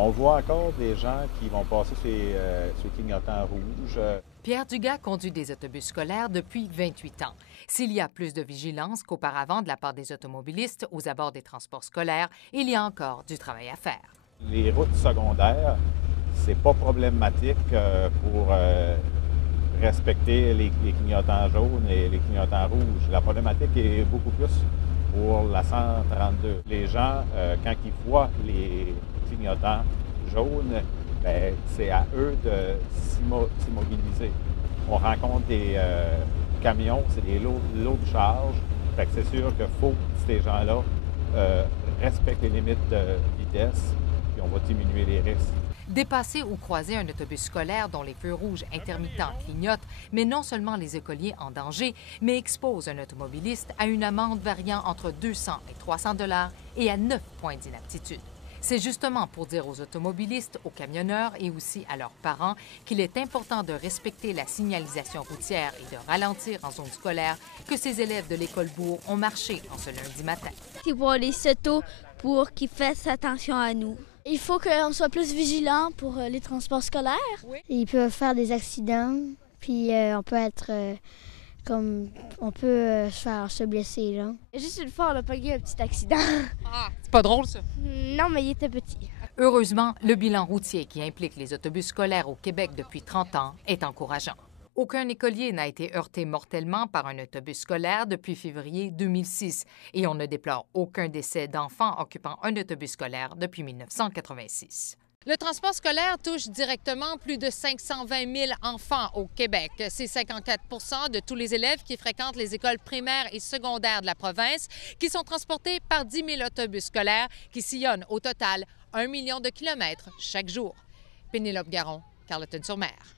On voit encore des gens qui vont passer ces clignotants rouges. Pierre Dugas conduit des autobus scolaires depuis 28 ans. S'il y a plus de vigilance qu'auparavant de la part des automobilistes aux abords des transports scolaires, il y a encore du travail à faire. Les routes secondaires, c'est pas problématique pour respecter les clignotants jaunes et les clignotants rouges. La problématique est beaucoup plus pour la 132. Les gens, quand ils voient les clignotants jaunes, bien, c'est à eux de s'immobiliser. On rencontre des camions, c'est des lots de charge. Fait que c'est sûr qu'il faut que ces gens-là respectent les limites de vitesse, puis on va diminuer les risques. Dépasser ou croiser un autobus scolaire dont les feux rouges intermittents clignotent met non seulement les écoliers en danger, mais expose un automobiliste à une amende variant entre 200 et 300 $ et à 9 points d'inaptitude. C'est justement pour dire aux automobilistes, aux camionneurs et aussi à leurs parents qu'il est important de respecter la signalisation routière et de ralentir en zone scolaire que ces élèves de l'école Bourg ont marché en ce lundi matin. C'est pour les autos pour qu'ils fassent attention à nous. Il faut qu'on soit plus vigilant pour les transports scolaires. Oui. Ils peuvent faire des accidents, puis on peut être se blesser, là. Juste une fois, on a pogné un petit accident. Ah, c'est pas drôle, ça? Non, mais il était petit. Heureusement, le bilan routier qui implique les autobus scolaires au Québec depuis 30 ans est encourageant. Aucun écolier n'a été heurté mortellement par un autobus scolaire depuis février 2006 et on ne déplore aucun décès d'enfants occupant un autobus scolaire depuis 1986. Le transport scolaire touche directement plus de 520 000 enfants au Québec. C'est 54 de tous les élèves qui fréquentent les écoles primaires et secondaires de la province qui sont transportés par 10 000 autobus scolaires qui sillonnent au total 1 million de kilomètres chaque jour. Pénélope Garon, Carleton-sur-Mer.